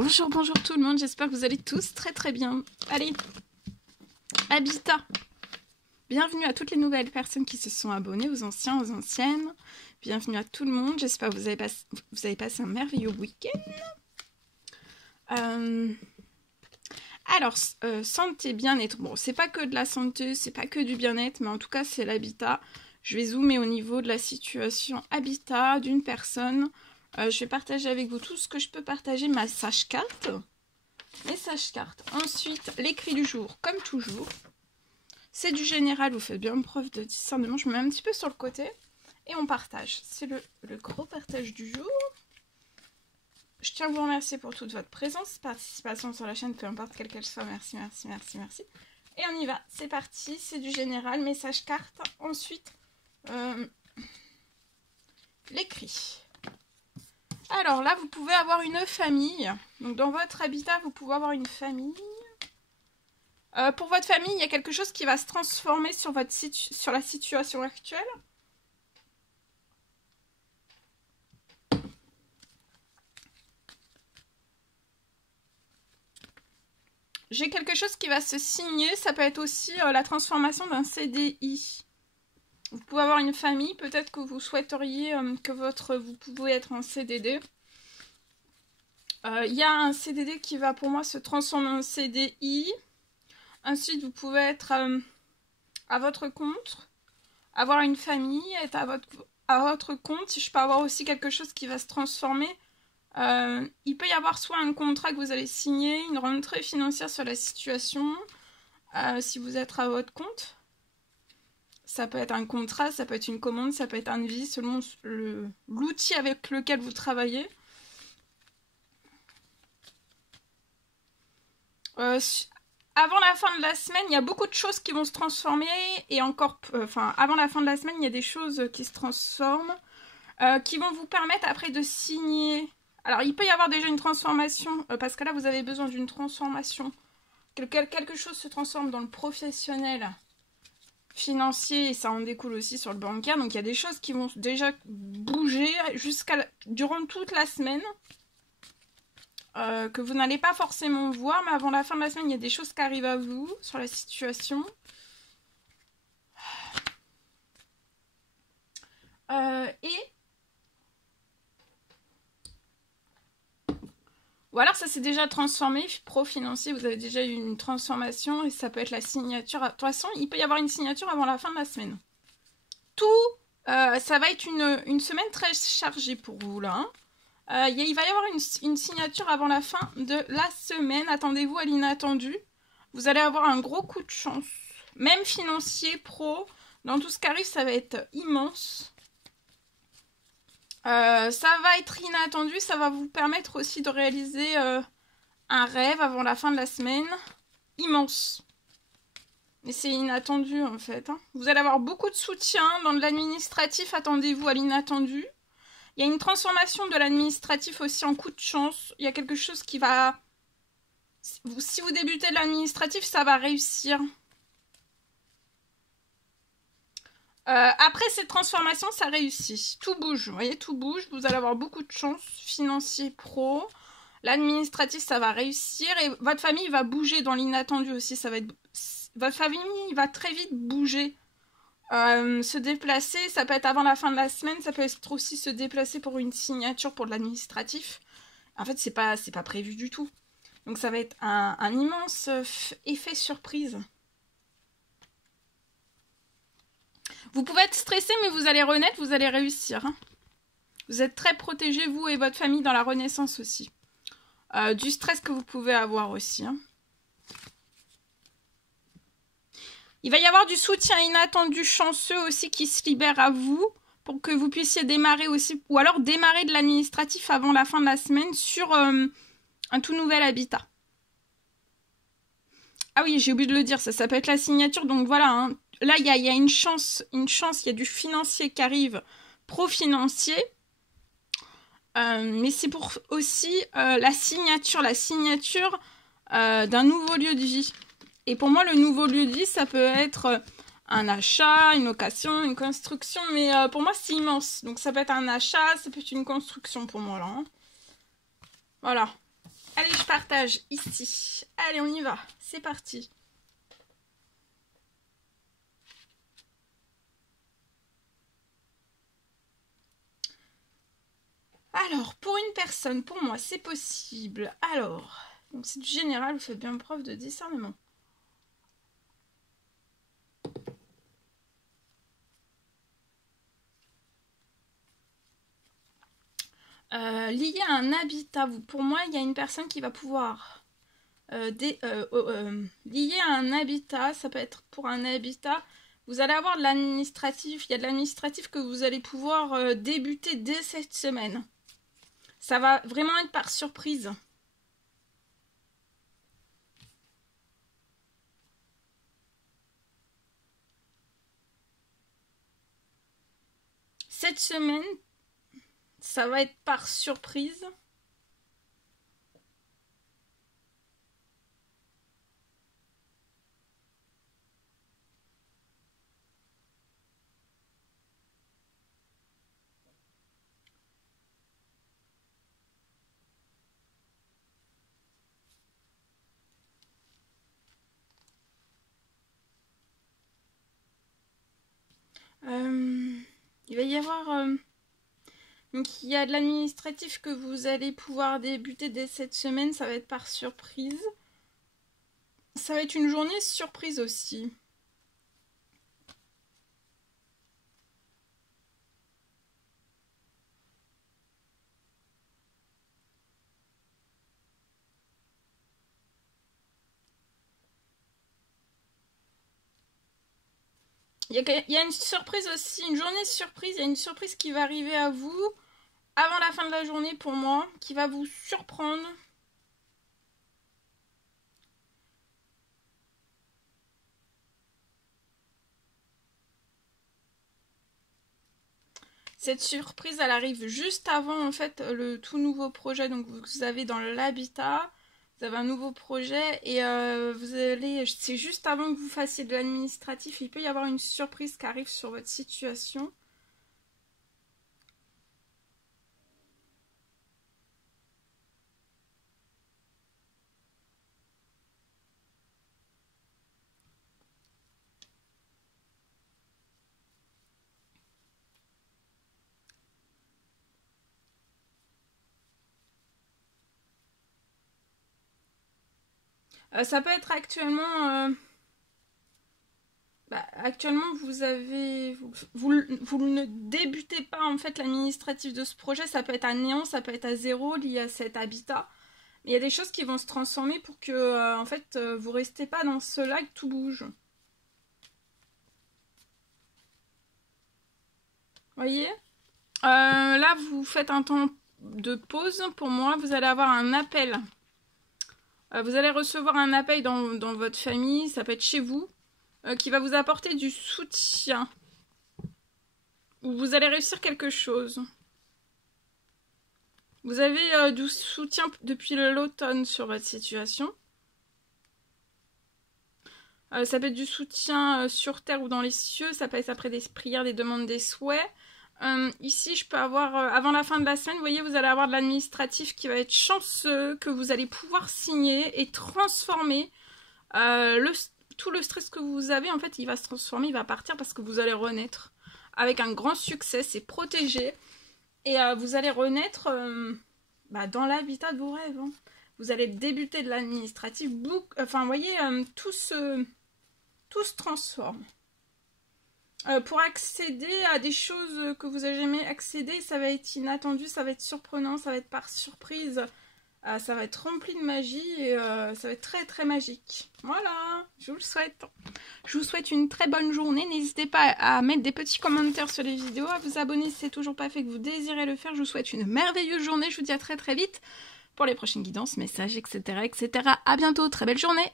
Bonjour, bonjour tout le monde, j'espère que vous allez tous très bien. Allez, Habitat. Bienvenue à toutes les nouvelles personnes qui se sont abonnées, aux anciens, aux anciennes. Bienvenue à tout le monde, j'espère que vous avez passé un merveilleux week-end. Alors, santé, bien-être. Bon, c'est pas que de la santé, c'est pas que du bien-être, mais en tout cas, c'est l'habitat. Je vais zoomer au niveau de la situation habitat d'une personne. Je vais partager avec vous tout ce que je peux partager, ma sage-carte. Mes sages-cartes. Ensuite, l'écrit du jour, comme toujours. C'est du général, vous faites bien preuve de discernement. Je me mets un petit peu sur le côté et on partage. C'est le gros partage du jour. Je tiens à vous remercier pour toute votre présence, participation sur la chaîne, peu importe quelle qu'elle soit. Merci, merci, merci, merci. Et on y va, c'est parti, c'est du général, message carte. Ensuite, l'écrit. Alors là, vous pouvez avoir une famille. Donc dans votre habitat, vous pouvez avoir une famille. Pour votre famille, il y a quelque chose qui va se transformer sur la situation actuelle. J'ai quelque chose qui va se signer. Ça peut être aussi la transformation d'un CDI. Vous pouvez avoir une famille. Peut-être que vous souhaiteriez vous pouvez être en CDD. Il y a un CDD qui va pour moi se transformer en CDI. Ensuite, vous pouvez être à votre compte, avoir une famille, être à votre compte. Je peux avoir aussi quelque chose qui va se transformer. Il peut y avoir soit un contrat que vous allez signer, une rentrée financière sur la situation, si vous êtes à votre compte. Ça peut être un contrat, ça peut être une commande, ça peut être un devis, selon l'outil avec lequel vous travaillez. Avant la fin de la semaine, il y a beaucoup de choses qui vont se transformer. Et encore, avant la fin de la semaine, il y a des choses qui se transforment, qui vont vous permettre après de signer. Alors, il peut y avoir déjà une transformation, parce que là, vous avez besoin d'une transformation. Quelque chose se transforme dans le professionnel financier, et ça en découle aussi sur le bancaire. Donc, il y a des choses qui vont déjà bouger durant toute la semaine. Que vous n'allez pas forcément voir, mais avant la fin de la semaine, il y a des choses qui arrivent à vous sur la situation. Ou alors ça s'est déjà transformé, pro-financier, vous avez déjà eu une transformation et ça peut être la signature. De toute façon, il peut y avoir une signature avant la fin de la semaine. Ça va être une semaine très chargée pour vous là. Il va y avoir une signature avant la fin de la semaine. Attendez-vous à l'inattendu. Vous allez avoir un gros coup de chance. Même financier, pro. Dans tout ce qui arrive, ça va être immense. Ça va être inattendu. Ça va vous permettre aussi de réaliser un rêve avant la fin de la semaine. Immense. Mais c'est inattendu en fait. Vous allez avoir beaucoup de soutien. Dans de l'administratif, attendez-vous à l'inattendu. Il y a une transformation de l'administratif aussi en coup de chance. Il y a quelque chose qui va... Si vous débutez de l'administratif, ça va réussir. Après cette transformation, ça réussit. Tout bouge, vous voyez, tout bouge. Vous allez avoir beaucoup de chance, financier, pro. L'administratif, ça va réussir. Et votre famille va bouger dans l'inattendu aussi. Votre famille va très vite bouger. Se déplacer, ça peut être avant la fin de la semaine, ça peut être aussi se déplacer pour une signature pour de l'administratif. En fait, c'est pas prévu du tout. Donc ça va être un immense effet surprise. Vous pouvez être stressé, mais vous allez renaître, vous allez réussir. Vous êtes très protégés, vous et votre famille, dans la renaissance aussi. Du stress que vous pouvez avoir aussi. Il va y avoir du soutien inattendu chanceux aussi qui se libère à vous pour que vous puissiez démarrer aussi, ou alors démarrer de l'administratif avant la fin de la semaine sur un tout nouvel habitat. Ah oui, j'ai oublié de le dire, ça peut être la signature, donc voilà. Là, il y a une chance, il y a du financier qui arrive, pro-financier. Mais c'est pour aussi la signature d'un nouveau lieu de vie. Et pour moi, le nouveau lieu de vie, ça peut être un achat, une location, une construction. Mais pour moi, c'est immense. Donc ça peut être un achat, ça peut être une construction pour moi là. Voilà. Allez, partage ici. Allez, on y va. C'est parti. Alors, pour une personne, pour moi, c'est possible. Alors, donc c'est du général, vous faites bien preuve de discernement. Lié à un habitat, pour moi, il y a une personne qui va pouvoir... lié à un habitat, ça peut être pour un habitat... Vous allez avoir de l'administratif, il y a de l'administratif que vous allez pouvoir débuter dès cette semaine. Ça va vraiment être par surprise. Cette semaine, ça va être par surprise. Il va y avoir... donc il y a de l'administratif que vous allez pouvoir débuter dès cette semaine. Ça va être par surprise. Ça va être une journée surprise aussi. Il y a une surprise aussi, une journée surprise. Il y a une surprise qui va arriver à vous avant la fin de la journée pour moi, qui va vous surprendre. Cette surprise, elle arrive juste avant en fait le tout nouveau projet. Donc vous avez dans l'habitat, vous avez un nouveau projet et vous allez, c'est juste avant que vous fassiez de l'administratif. Il peut y avoir une surprise qui arrive sur votre situation. Ça peut être actuellement... actuellement, vous avez... Vous ne débutez pas en fait l'administratif de ce projet. Ça peut être à néant, ça peut être à zéro lié à cet habitat. Mais il y a des choses qui vont se transformer pour que en fait, vous restez pas dans ce lac, tout bouge. Voyez, là, vous faites un temps de pause. Pour moi, vous allez avoir un appel. Vous allez recevoir un appel dans votre famille, ça peut être chez vous, qui va vous apporter du soutien. Ou vous allez réussir quelque chose. Vous avez du soutien depuis l'automne sur votre situation. Ça peut être du soutien sur terre ou dans les cieux. Ça peut être après des prières, des demandes, des souhaits. Ici, je peux avoir, avant la fin de la semaine, vous voyez, vous allez avoir de l'administratif qui va être chanceux, que vous allez pouvoir signer et transformer. Tout le stress que vous avez, en fait, il va se transformer, il va partir parce que vous allez renaître avec un grand succès, c'est protégé. Et vous allez renaître dans l'habitat de vos rêves. Hein. Vous allez débuter de l'administratif. Enfin, vous voyez, tout se transforme. Pour accéder à des choses que vous n'avez jamais accédé, ça va être inattendu, ça va être surprenant, ça va être par surprise. Ça va être rempli de magie et ça va être très très magique. Voilà, je vous le souhaite. Je vous souhaite une très bonne journée. N'hésitez pas à mettre des petits commentaires sur les vidéos, à vous abonner si c'est toujours pas fait, que vous désirez le faire. Je vous souhaite une merveilleuse journée. Je vous dis à très très vite pour les prochaines guidances, messages, etc. etc. À bientôt, très belle journée.